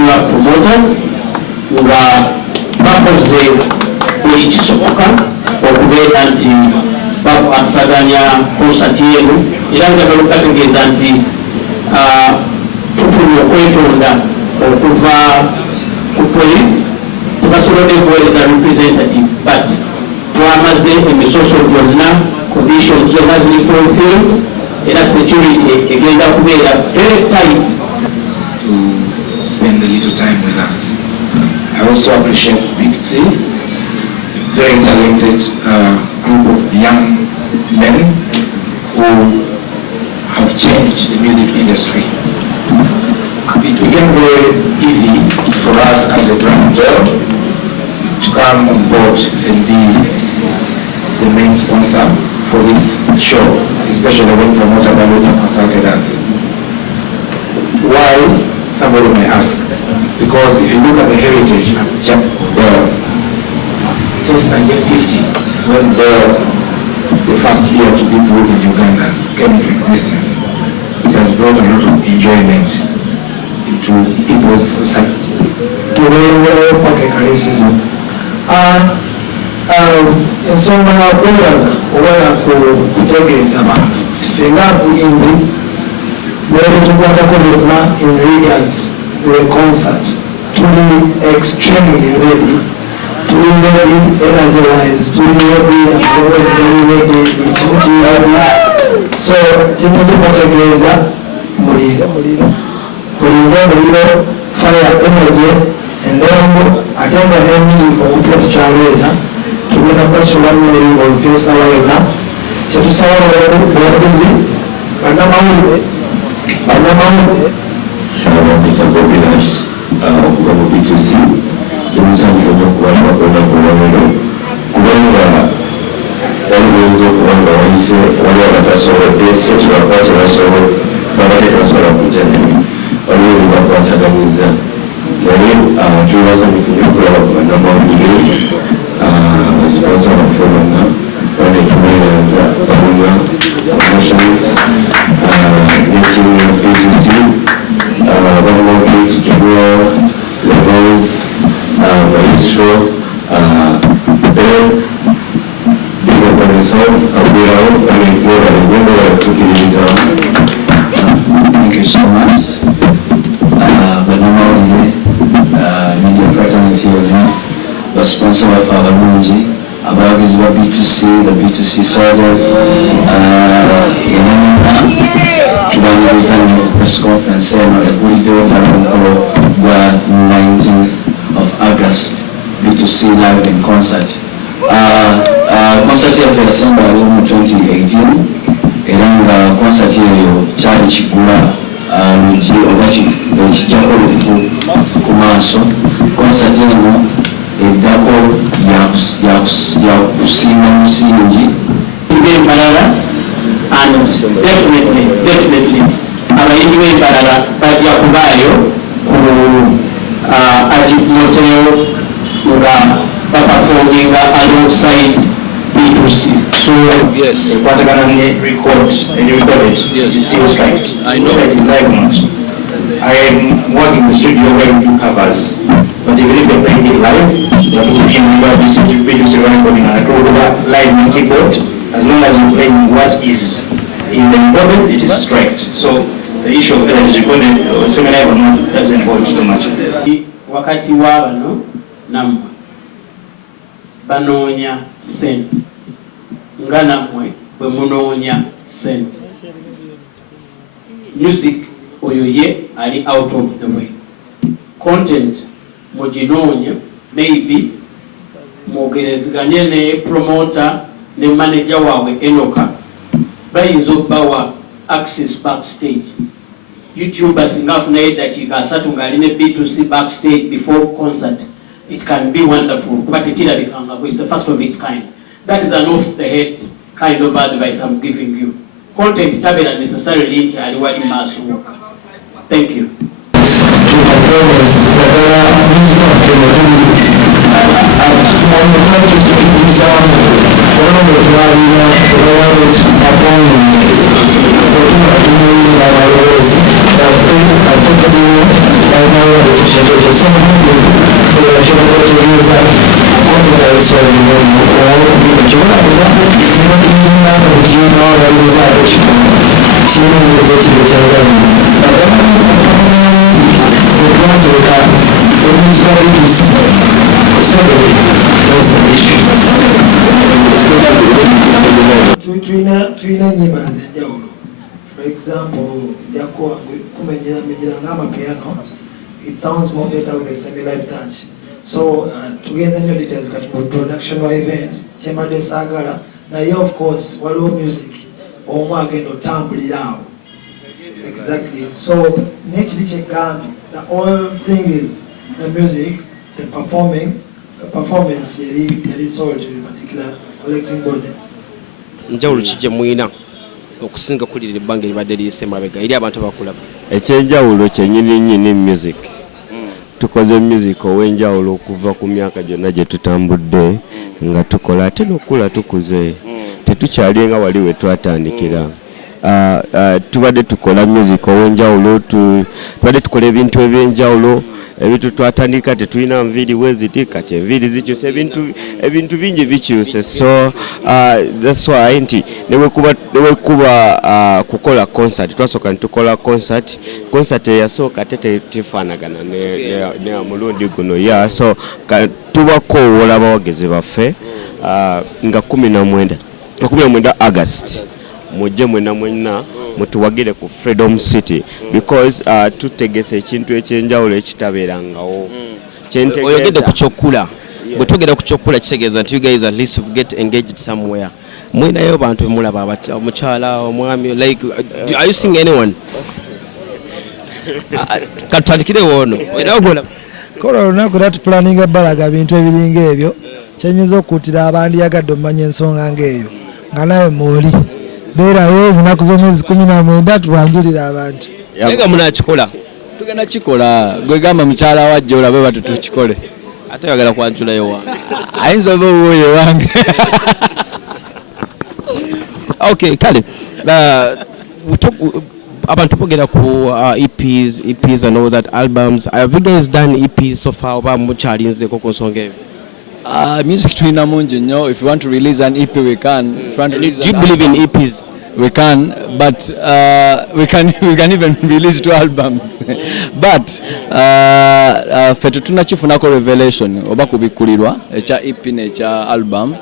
senior promoters nga bakoze buli kisoboka okubeera nti bakwasaganya konsati eno era nga balukategeeza nti tufunye okwetonda okuva ku police tebasobodde kuweereza representative but twamaze emisoso gyonna conditions zonna ziri fulfilled era security egenda kubeera very tight to spend a little time with us. I also appreciate B2C, very talented group of young men who have changed the music industry. It became very easy for us as a brand to come on board and be the main sponsor for this show, especially when promoter Baluka consulted us. Why? Somebody may ask. It's because if you look at the heritage of Bell, since 1950, when Bell, the first beer to be brewed in Uganda, came into existence, it has brought a lot of enjoyment into people's society. Ensonga y'okwebaza oba kutegeeza abantu ffenga akuyimbi leero tukwatako byonna in regards the concert tuli extremely ready, tuli ready energy wise, tuli ready amawezi tuli ready buli kimu kiri ready, so kimuze kutegeeza muliro fire energy endongo ate nga ne music okutwa tukyaleeta tugenda kwasula muliringo olupeesa wayona kyetusaba bulaguzi bannamawulire okuva mu B2C emisanyufu nnyo okubantu bakwenda kulabiro kubanga waliweza okuba nga wayise wali abatasobodde se kibakwate basobole babadde tasobola kujja naye waliwo bebakwasaganyiza naye tubasanyufu nnyo okulaba ku bannamawulire sponsor baffe bonna banetumeyanza baluma promotions netting B2C Mortgage, Junior, Levels, Maestro, Bell, big up on yourself, Thank you so much. But normally, media fraternity, the sponsor of our Munji, about is the B2C soldiers, tubaniriza press conference eno ekuliddewo ddala gwa 19th of August B2C live in concert. Concert yaffe yasemberayo mu 2018 era nga concert eyo kyali kigula lugi oba kijjako lufu ku maaso. Concert eno eddako yakusiima musingi embalala and definitely abayimbi b'embalala bajja kubaayo ku Ajib Motel nga baperforminga alongside B2C. So yes, kwatagana ne record and you record it. Yes. It's still straight. I know. That is live not. I am working in the studio where we do covers, but even if you're playing it live, that will be in B2C recording and I go live on keyboard. As long as you're playing what is in the recording, it is straight. So the issue of whether it is recorded or seminar or not doesn't involve too much. Wakati wa bano namwe banoonya sente nga nammwe bwe munoonya sente. Music oyo ye ali out of the way. Content muginoonya, maybe mwogerezeganye ne promoter ne manager wawe Enoka bayinza okubawa access backstage. YouTuber singa afunayo eddakiika 3 ng'alina B2C backstage before concert, it can be wonderful kuba tekirabikangako. It's the first of its kind. That is an off the head kind of advice I'm giving you. Content tabeera necessarily nti ali wali maaso wokka. Thank you. I think Tulina nyimba ez'enjawulo. For example, kumenyera ng'amapiano, it sounds more better with a semi-live touch. So tugenze nnyo details kati mu production wa event kyembadde saagala naye of course waliwo music omu agenda otambulira awo. Exactly. So nekiri kyegambye, the whole thing is the music, the performance yali sold to a particular collecting body. Njawulo kijje mwina okusinga kulira ebbanga libadde liyise mabega eri abantu abakulaba. Ekyenjawulo kyennyini music. Tukoze music ow'enjawulo okuva ku myaka gyonna gye tutambudde nga tukola ate n'okula tukuze. Tetukyali nga wali we twatandikira. Tubadde tukola music ow'enjawulo, tubadde tukola ebintu eby'enjawulo. Ebintu twatandika tetulina nviiri weziti kati enviiri zikyuse ebintu bingi bikyuse. So that's why nti newekuba kukola concert twasooka nitukola concert eyasooka tefaanagana ne mulundi guno ya so tubakoowola abawagezi baffe nga 19 August mujje mwenna mutuwagire ku Freedom City because tutegese ekintu ekyenjawulo ekitabeerangawo. Oyogedde ku kyokula. Bwe twogera ku kyokula kitegeeza nti you guys at least get engaged somewhere. Mwinayo bantu bemulaba omukyala omwami like are you seeing anyone? Katandikire wono. Era ogola. Kola olunaku era tupulaninga balaga bintu ebiringa ebyo kyenyiza okuutira abandiyagadde omumanya ensonga ng'eyo nga nawe mwoli. Beerayo munaku z'omwezi 19 tubanjulira abantu. Nga munakikola. Tugenda kikola. Gwe gamba mukyala wajja olabe batu tukikole. Ate oyagala kwanjulayo wa. Ayinza oba owuye wange. Okay, kale. Abantu bogera ku EPs and all that albums. Have you guys done EPs so far oba mukyalinzeko ku nsonga eyo? Music tulina mungi nnyo. If you want to release an EP we can. Do you believe in EPs? We can, but we can even release 2 albums. But fete tunakifunako revelation oba kubikulirwa ekya EP n'ekya album.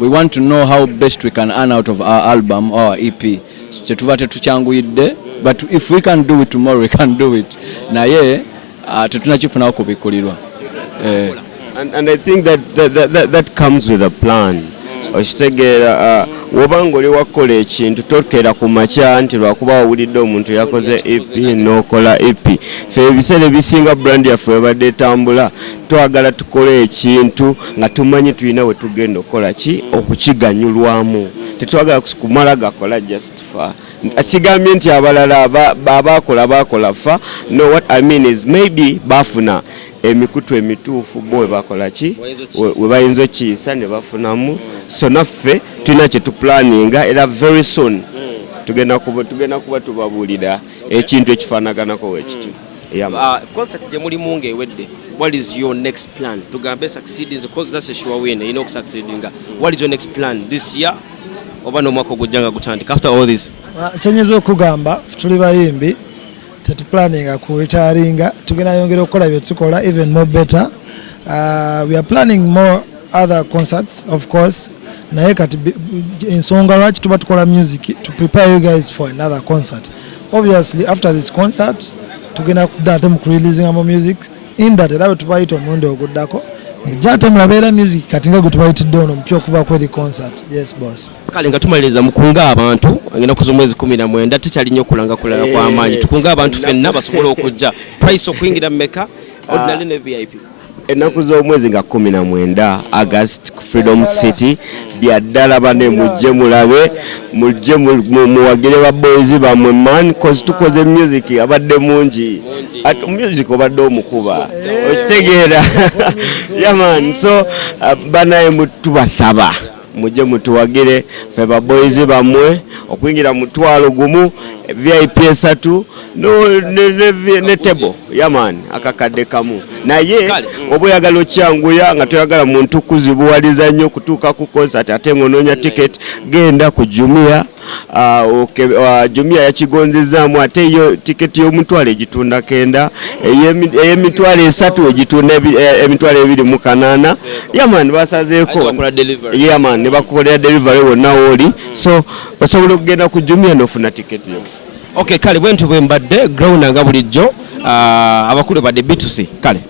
We want to know how best we can earn out of our album or our EP. Kyetuva tetukyanguyidde, but if we can do it tomorrow we can do it. Naye tetunakifunako kubikulirwa. And I think that comes with a plan. Okitegeera wobanga oli wakola ekintu tokera ku makya nti lwakuba wawulidde omuntu yakoze EP n'okola EP. Ffe ebiseera ebisinga brand yaffe webadde etambula twagala tukole ekintu nga tumanyi tulina we tugenda okukola ki okukiganyulwamu. Tetwagala kumala gakola just fa. Asigambye nti abalala baakola fa. No, what I mean is maybe bafuna emikutu emituufu bo webakola ki we bayinza okiyisa ne bafunamu. So naffe tulina kye tuplaninga era very soon tugenda kuba tubabuulira ekintu ekifaanaganako wekiti. Concert gye mulimu ng'ewedde, what is your next plan? Tugambe succeeding because that's a sure win. You know succeeding. What is your next plan this year? Oba n'omwaka ogujjanga gutandika after all this? Kyenyiza okugamba tuli bayimbi tetuplaninga ku retiringa tugenda yongera okukola bye tukola even more better. We are planning more other concerts of course. Naye kati ensonga lwaki tuba tukola music to prepare you guys for another concert. Obviously after this concert tugenda kuddaate mu releasing more music in that era bwe tubayita omulundi oguddako jate mulabeera music kati nga gwe tubayitidde ono mpya okuva kweri concert. Yes boss. Kale nga tumaliriza mukunga abantu ennaku z'omwezi 19 tekyali nnyo kulanga kulala kw'amaanyi tukunga abantu ffenna basobole okujja. Price okuyingira mmeka ordinary ne VIP? Ennaku z'omwezi nga 19 August ku Freedom City bya ddala bane mujje mulabe mujje muwagire ba boys bamwe man cause tukoze music abadde mungi at music obadde omukuba okitegeera yeah man. So banaye mutubasaba mujje mutuwagire ffe ba boys bamwe okuyingira mutwalo gumu VIP 3 ne table yaman akakadde kamu naye obuyagala okyanguya nga toyagala muntu kuzibuwaliza nnyo kutuuka ku concert ate ng'onoonya ticket genda ku Jumia. Jumia yakigonzezaamu ate yo tiketi y'omutwalo egitunda 9 ey'emitwalo 3 egitunda emitwalo 28 yaman basazeeko yaman ne bakukolera delivery wonna wooli so osobola okugenda ku Jumia n'ofuna tiketi yo. Okay, kale bwentu bwe mbadde ground nga bulijjo abakulu badde B2C kale